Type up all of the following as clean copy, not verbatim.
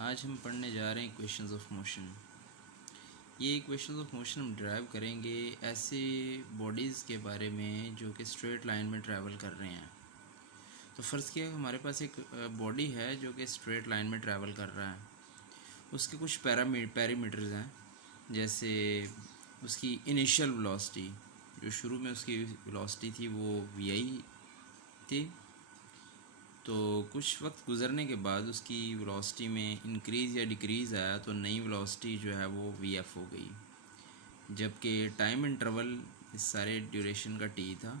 आज हम पढ़ने जा रहे हैं इक्वेशंस ऑफ मोशन। ये इक्वेशंस ऑफ मोशन हम डिराइव करेंगे ऐसे बॉडीज़ के बारे में जो कि स्ट्रेट लाइन में ट्रैवल कर रहे हैं। तो फ़र्ज़ किया हमारे पास एक बॉडी है जो कि स्ट्रेट लाइन में ट्रैवल कर रहा है। उसके कुछ पैरामीटर्स हैं, जैसे उसकी इनिशियल वेलोसिटी, जो शुरू में उसकी वेलोसिटी थी वो vi थी। तो कुछ वक्त गुज़रने के बाद उसकी वेलोसिटी में इंक्रीज़ या डिक्रीज़ आया तो नई वेलोसिटी जो है वो vf हो गई, जबकि टाइम इंटरवल इस सारे ड्यूरेशन का t था।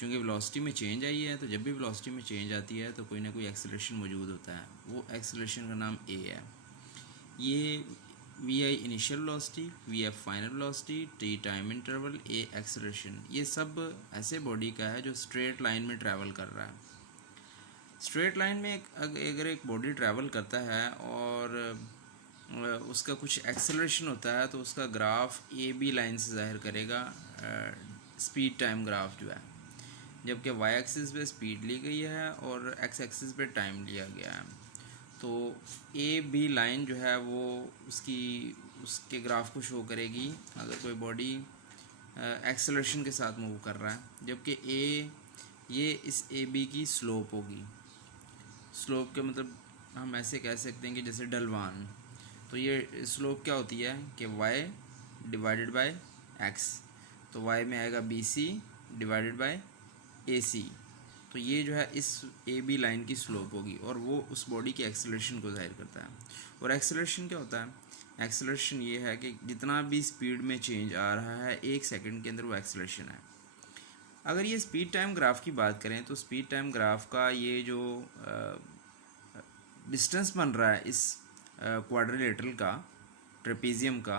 चूँकि वेलोसिटी में चेंज आई है तो जब भी वेलोसिटी में चेंज आती है तो कोई ना कोई एक्सेलरेशन मौजूद होता है, वो एक्सेलरेशन का नाम a है। ये vi initial velocity, vf final velocity, t time interval, a acceleration, ये सब ऐसे बॉडी का है जो स्ट्रेट लाइन में ट्रैवल कर रहा है। स्ट्रेट लाइन में अगर एक बॉडी ट्रैवल करता है और उसका कुछ एक्सेलरेशन होता है तो उसका ग्राफ ए बी लाइन से ज़ाहिर करेगा स्पीड टाइम ग्राफ जो है, जबकि वाई एक्सिस पे स्पीड ली गई है और एक्स एक्सिस पे टाइम लिया गया है। तो ए बी लाइन जो है वो उसके ग्राफ को शो करेगी अगर कोई बॉडी एक्सेलरेशन के साथ मूव कर रहा है, जबकि ये इस ए बी की स्लोप होगी। स्लोप के मतलब हम ऐसे कह सकते हैं कि जैसे ढलवान। तो ये स्लोप क्या होती है कि y डिवाइडेड बाय x, तो y में आएगा BC डिवाइडेड बाय AC। तो ये जो है इस AB लाइन की स्लोप होगी और वो उस बॉडी की एक्सेलरेशन को जाहिर करता है। और एक्सेलरेशन क्या होता है? एक्सेलरेशन ये है कि जितना भी स्पीड में चेंज आ रहा है 1 सेकंड के अंदर वो एक्सेलरेशन है। अगर ये स्पीड टाइम ग्राफ की बात करें तो स्पीड टाइम ग्राफ का ये जो डिस्टेंस बन रहा है इस क्वाड्रिलेटरल का, ट्रेपीजियम का,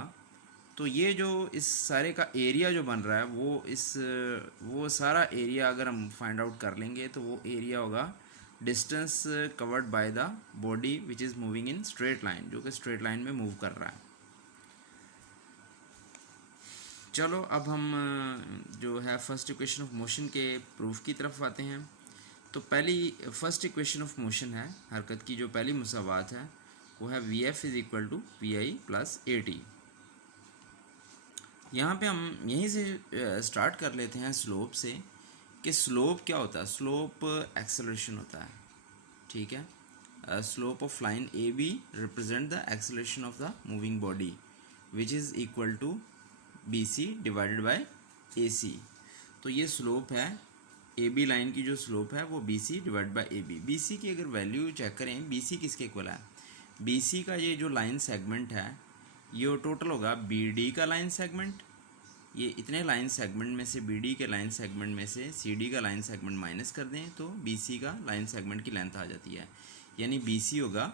तो ये जो इस सारे का एरिया जो बन रहा है वो सारा एरिया अगर हम फाइंड आउट कर लेंगे तो वो एरिया होगा distance covered by the body which is moving in straight line, जो कि स्ट्रेट लाइन में मूव कर रहा है। चलो अब हम जो है फर्स्ट इक्वेशन ऑफ मोशन के प्रूफ की तरफ आते हैं। तो पहली फर्स्ट इक्वेशन ऑफ मोशन है, हरकत की जो पहली मुसावात है वो है vf is equal to vi plus at। यहाँ पे हम यहीं से स्टार्ट कर लेते हैं स्लोप से, कि स्लोप क्या होता है? स्लोप एक्सेलरेशन होता है, ठीक है। Slope of line A B represent the acceleration of the moving body which is equal to B C divided by A C. तो ये स्लोप है, ए बी लाइन की जो स्लोप है वो B C divide by A B. B C की अगर value check करें, बी सी किसके इक्वल है? बी सी का ये जो लाइन सेगमेंट है ये टोटल होगा बी डी का लाइन सेगमेंट। ये इतने लाइन सेगमेंट में से बी डी के लाइन सेगमेंट में से सी डी का लाइन सेगमेंट माइनस कर दें तो बी सी का लाइन सेगमेंट की लेंथ आ जाती है। यानी बी सी होगा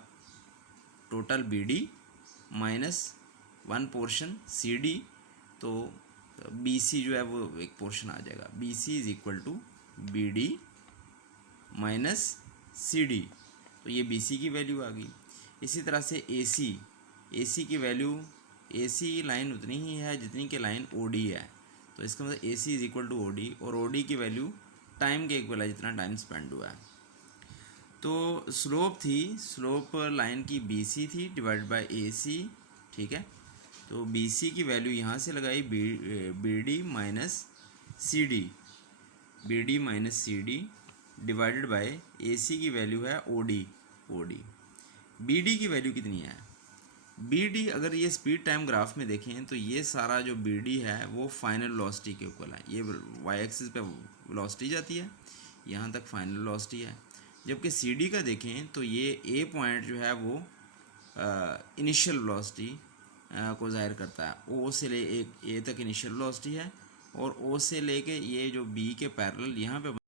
total B D minus 1 portion C D, तो बी सी जो है वो एक पोर्शन आ जाएगा। B C is equal to B D minus C D, तो ये बी सी की वैल्यू आ गई। इसी तरह से ए सी की वैल्यू, ए सी लाइन उतनी ही है जितनी कि लाइन ओ डी है, तो इसका मतलब A C is equal to O D, और ओ डी की वैल्यू टाइम के इक्वल है जितना टाइम स्पेंड हुआ है। तो स्लोप लाइन की बी सी थी डिवाइड बाई ए सी, ठीक है। तो बी सी की वैल्यू यहाँ से लगाई B D minus C D, B D minus C D divided by A C की वैल्यू है ओ डी। बी डी की वैल्यू कितनी है? बी डी अगर ये स्पीड टाइम ग्राफ में देखें तो ये सारा जो बी डी है वो फाइनल वेलोसिटी के इक्वल है। ये वाई एक्सिस पे वेलोसिटी जाती है, यहाँ तक फाइनल वेलोसिटी है। जबकि सी डी का देखें तो ये ए पॉइंट जो है वो इनिशियल वेलोसिटी को ज़ाहिर करता है। ओ से ले ए तक इनिशियल वेलोसिटी है और ओ से लेके ये जो बी के पैरेलल यहाँ पे